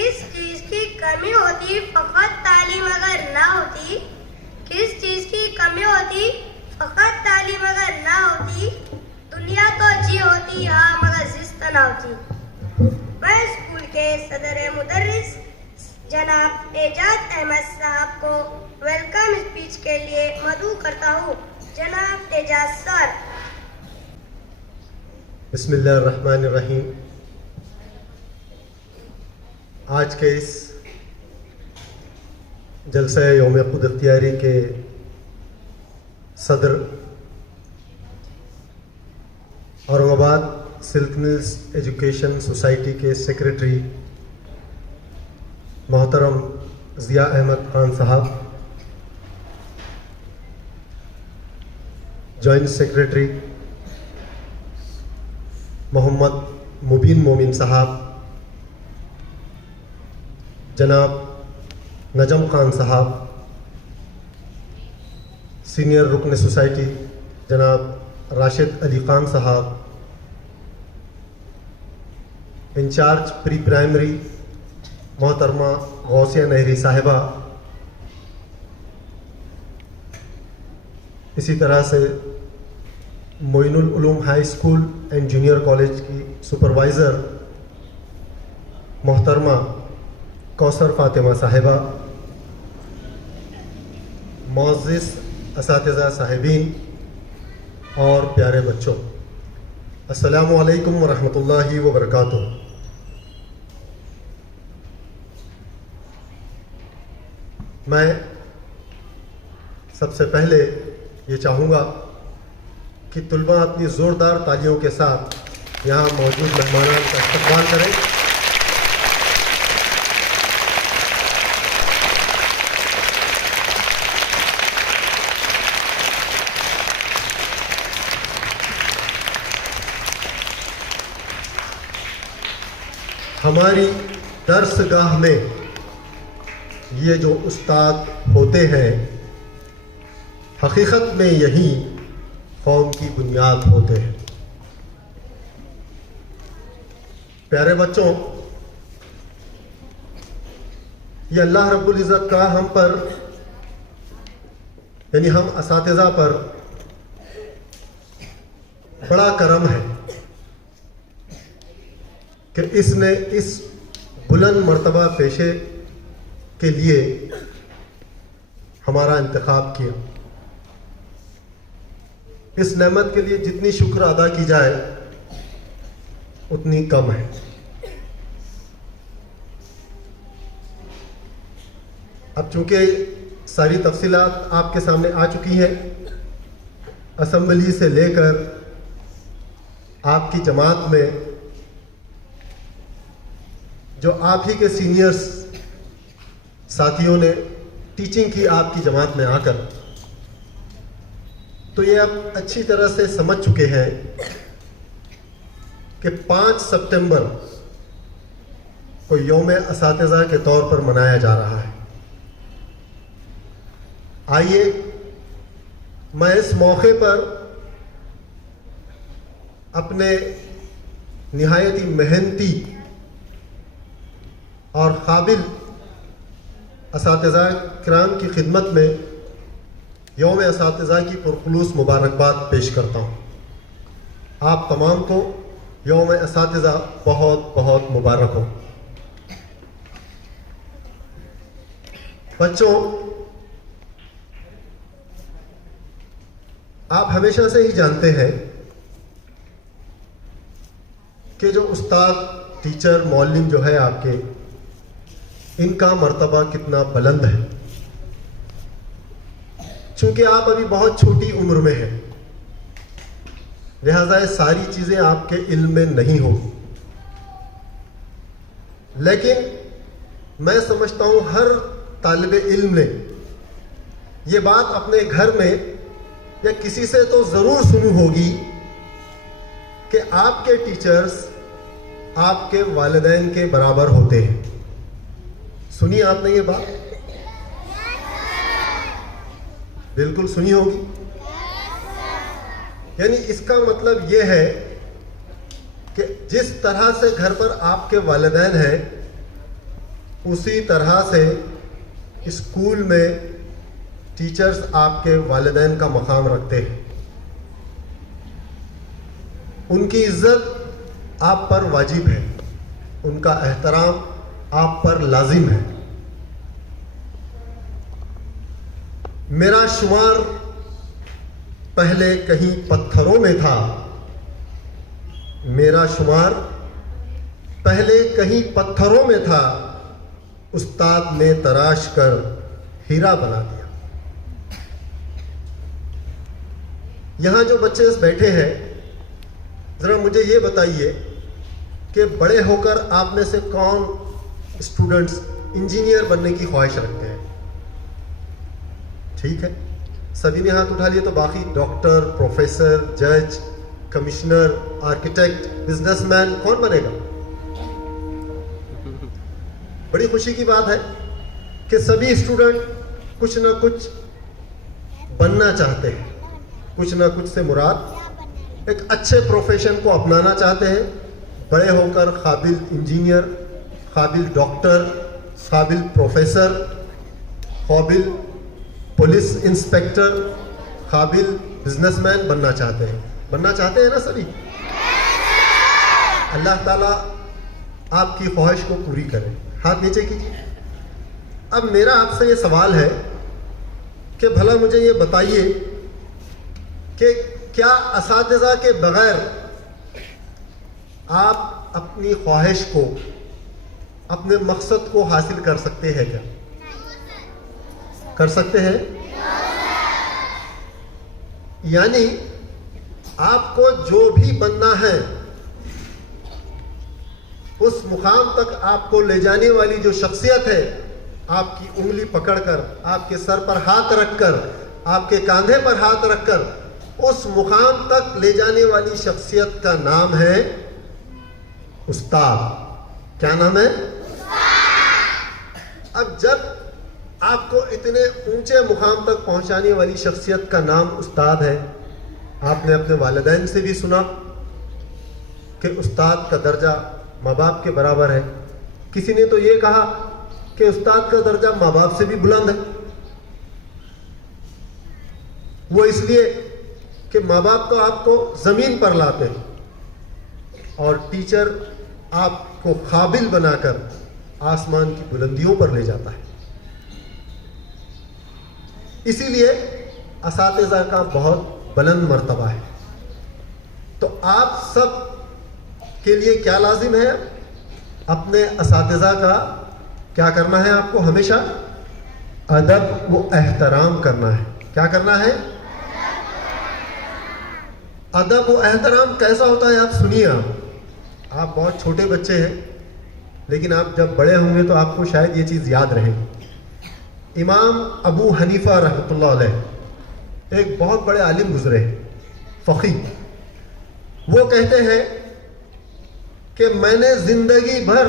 کس چیز کی کمی ہوتی فقط تعلیم اگر نہ ہوتی؟ کس چیز کی کمی ہوتی فقط تعلیم اگر نہ ہوتی؟ دنیا تو اچھی ہوتی ہاں مگر زیست نہ ہوتی۔ میں اسکول کے صدر مدرس جناب اعجاز احمد صاحب کو ویلکم اسپیچ کے لیے مدعو کرتا ہوں۔ جناب اعجاز سر۔ بسم اللہ الرحمن الرحیم۔ آج کے اس جلسہ یوم خود اختیاری کے صدر، اورنگ آباد سلک ملز ایجوکیشن سوسائٹی کے سیکریٹری محترم ضیاء احمد خان صاحب، جوائنٹ سیکریٹری محمد مبین مومن صاحب، جناب نجم خان صاحب، سینئر رکن سوسائٹی جناب راشد علی خان صاحب، انچارج پری پرائمری محترمہ غوثیہ نہری صاحبہ، اسی طرح سے Moin ul-Uloom high school and junior college کی سپروائزر محترمہ کوثر فاطمہ صاحبہ، معزز اساتذہ صاحبین اور پیارے بچوں، السلام علیکم ورحمۃ اللہ وبرکاتہ۔ میں سب سے پہلے یہ چاہوں گا کہ طلباء اپنی زوردار تالیوں کے ساتھ یہاں موجود مہمانان کا استقبال کریں۔ ہماری درس گاہ میں یہ جو استاد ہوتے ہیں، حقیقت میں یہی قوم کی بنیاد ہوتے ہیں۔ پیارے بچوں، یہ اللہ رب العزت کا ہم پر، یعنی ہم اساتذہ پر بڑا کرم ہے کہ اس نے اس بلند مرتبہ پیشے کے لیے ہمارا انتخاب کیا۔ اس نعمت کے لیے جتنی شکر ادا کی جائے اتنی کم ہے۔ اب چونکہ ساری تفصیلات آپ کے سامنے آ چکی ہیں، اسمبلی سے لے کر آپ کی جماعت میں جو آپ ہی کے سینئرز ساتھیوں نے ٹیچنگ کی آپ کی جماعت میں آ کر، تو یہ اب اچھی طرح سے سمجھ چکے ہیں کہ 5 ستمبر کو یوم اساتذہ کے طور پر منایا جا رہا ہے۔ آئیے میں اس موقع پر اپنے نہایت ہی محنتی اور قابل اساتذہ کرام کی خدمت میں یوم اساتذہ کی پرخلوص مبارکباد پیش کرتا ہوں۔ آپ تمام کو یوم اساتذہ بہت بہت مبارک ہو۔ بچوں، آپ ہمیشہ سے ہی جانتے ہیں کہ جو استاد، ٹیچر، معلم جو ہے آپ کے، ان کا مرتبہ کتنا بلند ہے۔ چونکہ آپ ابھی بہت چھوٹی عمر میں ہیں، لہذا یہ ساری چیزیں آپ کے علم میں نہیں ہوگی، لیکن میں سمجھتا ہوں ہر طالب علم نے یہ بات اپنے گھر میں یا کسی سے تو ضرور سنی ہوگی کہ آپ کے ٹیچرز آپ کے والدین کے برابر ہوتے ہیں۔ سنی آپ نے یہ بات؟ بالکل سنی ہوگی۔ یعنی اس کا مطلب یہ ہے کہ جس طرح سے گھر پر آپ کے والدین ہیں، اسی طرح سے اسکول میں ٹیچرز آپ کے والدین کا مقام رکھتے ہیں. ان کی عزت آپ پر واجب ہے, ان کا احترام آپ پر لازم ہے. میرا شمار پہلے کہیں پتھروں میں تھا, میرا شمار پہلے کہیں پتھروں میں تھا, استاد نے تراش کر ہیرا بنا دیا. یہاں جو بچے بیٹھے ہیں, ذرا مجھے یہ بتائیے کہ بڑے ہو کر آپ میں سے کون اسٹوڈنٹس انجینئر بننے کی خواہش رکھتے ہیں؟ ٹھیک ہے, سبھی نے ہاتھ اٹھا لیے. تو باقی ڈاکٹر, پروفیسر, جج, کمشنر, آرکیٹیکٹ, بزنس مین کون بنے گا؟ بڑی خوشی کی بات ہے کہ سبھی اسٹوڈنٹ کچھ نہ کچھ بننا چاہتے ہیں. کچھ نہ کچھ سے مراد ایک اچھے پروفیشن کو اپنانا چاہتے ہیں. بڑے ہو کر قابل انجینئر, قابل ڈاکٹر, قابل پروفیسر, قابل پولیس انسپیکٹر, قابل بزنس مین بننا چاہتے ہیں. بننا چاہتے ہیں نا سبھی؟ اللہ تعالیٰ آپ کی خواہش کو پوری کرے. ہاتھ نیچے کیجیے. اب میرا آپ سے یہ سوال ہے کہ بھلا مجھے یہ بتائیے کہ کیا اساتذہ کے بغیر آپ اپنی خواہش کو, اپنے مقصد کو حاصل کر سکتے ہیں؟ کیا کر سکتے ہیں؟ یعنی آپ کو جو بھی بننا ہے اس مقام تک آپ کو لے جانے والی جو شخصیت ہے, آپ کی انگلی پکڑ کر, آپ کے سر پر ہاتھ رکھ کر, آپ کے کاندھے پر ہاتھ رکھ کر اس مقام تک لے جانے والی شخصیت کا نام ہے استاد. کیا نام ہے؟ اب جب آپ کو اتنے اونچے مقام تک پہنچانے والی شخصیت کا نام استاد ہے, آپ نے اپنے والدین سے بھی سنا کہ استاد کا درجہ ماں باپ کے برابر ہے. کسی نے تو یہ کہا کہ استاد کا درجہ ماں باپ سے بھی بلند ہے. وہ اس لیے کہ ماں باپ تو آپ کو زمین پر لاتے ہیں اور ٹیچر آپ کو قابل بنا کر آسمان کی بلندیوں پر لے جاتا ہے. اسی لیے اساتذہ کا بہت بلند مرتبہ ہے. تو آپ سب کے لیے کیا لازم ہے؟ اپنے اساتذہ کا کیا کرنا ہے؟ آپ کو ہمیشہ ادب و احترام کرنا ہے. کیا کرنا ہے؟ ادب و احترام کیسا ہوتا ہے آپ سنیے. آپ بہت چھوٹے بچے ہیں, لیکن آپ جب بڑے ہوں گے تو آپ کو شاید یہ چیز یاد رہے گی. امام ابو حنیفہ رحمۃ اللہ علیہ ایک بہت بڑے عالم گزرے, فقیہ. وہ کہتے ہیں کہ میں نے زندگی بھر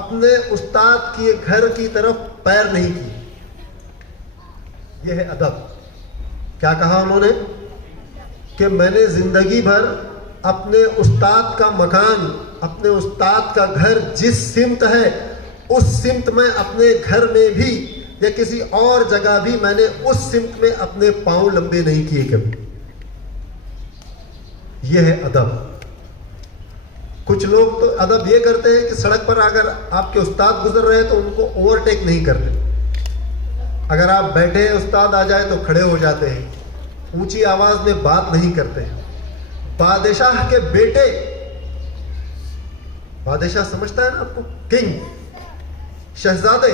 اپنے استاد کے گھر کی طرف پیر نہیں کی. یہ ہے ادب. کیا کہا انہوں نے؟ کہ میں نے زندگی بھر اپنے استاد کا مکان, اپنے استاد کا گھر جس سمت ہے اس سمت میں اپنے گھر میں بھی یا کسی اور جگہ بھی میں نے اس سمت میں اپنے پاؤں لمبے نہیں کیے کبھی. یہ ہے ادب. کچھ لوگ تو ادب یہ کرتے ہیں کہ سڑک پر اگر آپ کے استاد گزر رہے ہیں تو ان کو اوورٹیک نہیں کرتے. اگر آپ بیٹھے ہیں استاد آ جائے تو کھڑے ہو جاتے ہیں, اونچی آواز میں بات نہیں کرتے ہیں. بادشاہ کے بیٹے, بادشاہ سمجھتا ہے نا آپ کو, کنگ, شہزادے,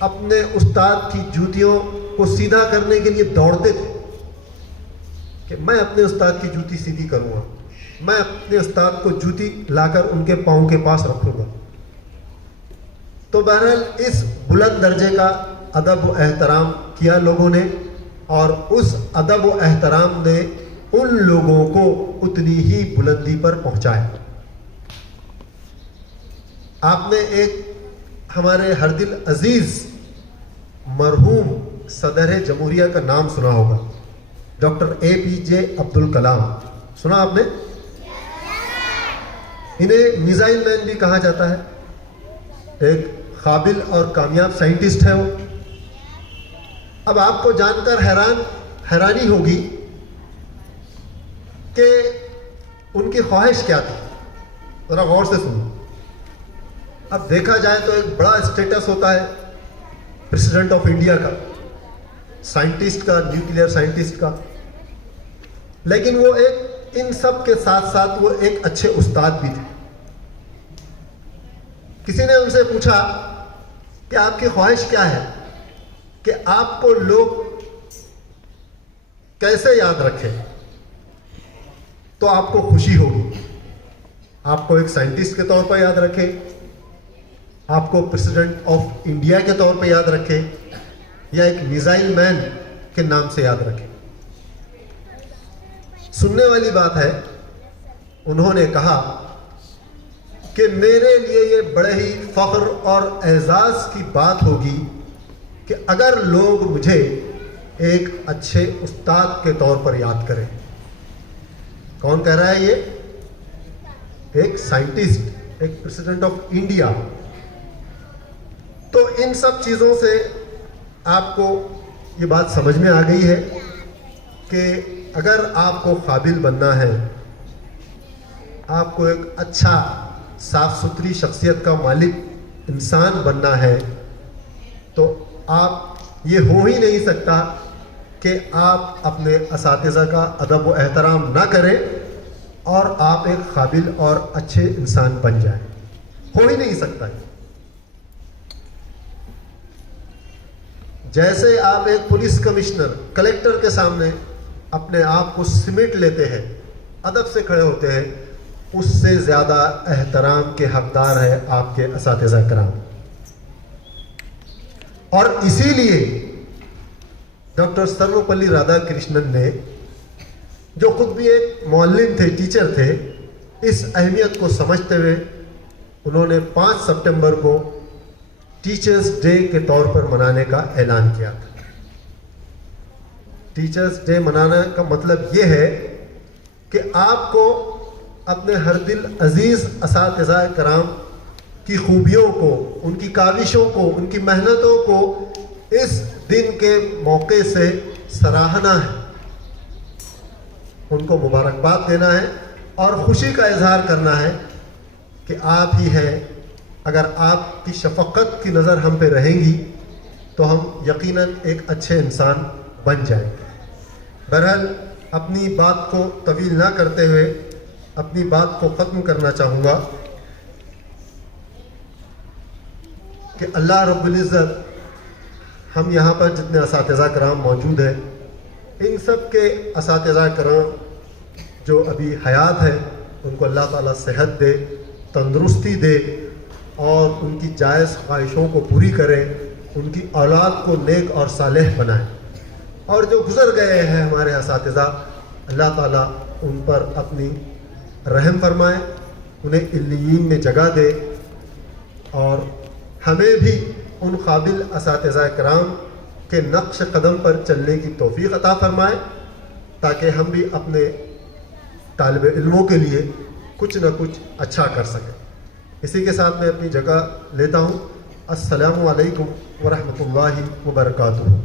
اپنے استاد کی جوتیوں کو سیدھا کرنے کے لیے دوڑتے تھے کہ میں اپنے استاد کی جوتی سیدھی کروں گا, میں اپنے استاد کو جوتی لا کر ان کے پاؤں کے پاس رکھوں گا. تو بہرحال اس بلند درجے کا ادب و احترام کیا لوگوں نے, اور اس ادب و احترام نے ان لوگوں کو اتنی ہی بلندی پر پہنچایا. آپ نے ایک ہمارے ہر دل عزیز مرحوم صدر جمہوریہ کا نام سنا ہوگا, ڈاکٹر APJ عبد الکلام. سنا آپ نے؟ انہیں میزائل مین بھی کہا جاتا ہے. ایک قابل اور کامیاب سائنٹسٹ ہے وہ. اب آپ کو جان کر حیرانی ہوگی کہ ان کی خواہش کیا تھی. ذرا غور سے سنو. اب دیکھا جائے تو ایک بڑا اسٹیٹس ہوتا ہے پریزیڈنٹ آف انڈیا کا، سائنٹسٹ کا، نیوکلیئر سائنٹسٹ کا، لیکن وہ ان سب کے ساتھ ساتھ وہ ایک اچھے استاد بھی تھے. کسی نے ان سے پوچھا کہ آپ کی خواہش کیا ہے کہ آپ کو لوگ کیسے یاد رکھیں تو آپ کو خوشی ہوگی. آپ کو ایک سائنٹسٹ کے طور پر یاد رکھیں، آپ کو پریزیڈنٹ آف انڈیا کے طور پہ یاد رکھیں، یا ایک میزائل مین کے نام سے یاد رکھیں. سننے والی بات ہے، انہوں نے کہا کہ میرے لیے یہ بڑے ہی فخر اور اعزاز کی بات ہوگی کہ اگر لوگ مجھے ایک اچھے استاد کے طور پر یاد کریں. کون کہہ رہا ہے یہ؟ ایک سائنٹسٹ، ایک پریزیڈنٹ آف انڈیا. تو ان سب چیزوں سے آپ کو یہ بات سمجھ میں آ گئی ہے کہ اگر آپ کو قابل بننا ہے، آپ کو ایک اچھا صاف ستھری شخصیت کا مالک انسان بننا ہے، تو آپ یہ ہو ہی نہیں سکتا کہ آپ اپنے اساتذہ کا ادب و احترام نہ کریں اور آپ ایک قابل اور اچھے انسان بن جائیں. ہو ہی نہیں سکتا. جیسے آپ ایک پولیس کمشنر، کلیکٹر کے سامنے اپنے آپ کو سمیٹ لیتے ہیں، ادب سے کھڑے ہوتے ہیں، اس سے زیادہ احترام کے حقدار ہے آپ کے اساتذہ کرام. اور اسی لیے ڈاکٹر سروپلی رادھا کرشنن نے، جو خود بھی ایک معلم تھے، ٹیچر تھے، اس اہمیت کو سمجھتے ہوئے انہوں نے 5 سپٹمبر کو ٹیچرز ڈے کے طور پر منانے کا اعلان کیا تھا. ٹیچرز ڈے منانے کا مطلب یہ ہے کہ آپ کو اپنے ہر دل عزیز اساتذہ کرام کی خوبیوں کو، ان کی کاوشوں کو، ان کی محنتوں کو اس دن کے موقع سے سراہنا ہے، ان کو مبارکباد دینا ہے اور خوشی کا اظہار کرنا ہے کہ آپ ہی ہیں. اگر آپ کی شفقت کی نظر ہم پہ رہیں گی تو ہم یقیناً ایک اچھے انسان بن جائیں گے. بہرحال اپنی بات کو طویل نہ کرتے ہوئے اپنی بات کو ختم کرنا چاہوں گا کہ اللہ رب العزت ہم یہاں پر جتنے اساتذہ کرام موجود ہیں، ان سب کے اساتذہ کرام جو ابھی حیات ہیں، ان کو اللہ تعالیٰ صحت دے، تندرستی دے اور ان کی جائز خواہشوں کو پوری کرے، ان کی اولاد کو نیک اور صالح بنائے. اور جو گزر گئے ہیں ہمارے اساتذہ، اللہ تعالیٰ ان پر اپنی رحم فرمائے، انہیں علیین میں جگہ دے اور ہمیں بھی ان قابل اساتذہ کرام کے نقش قدم پر چلنے کی توفیق عطا فرمائے، تاکہ ہم بھی اپنے طالب علموں کے لیے کچھ نہ کچھ اچھا کر سکیں. اسی کے ساتھ میں اپنی جگہ لیتا ہوں. السلام علیکم ورحمۃ اللہ وبرکاتہ.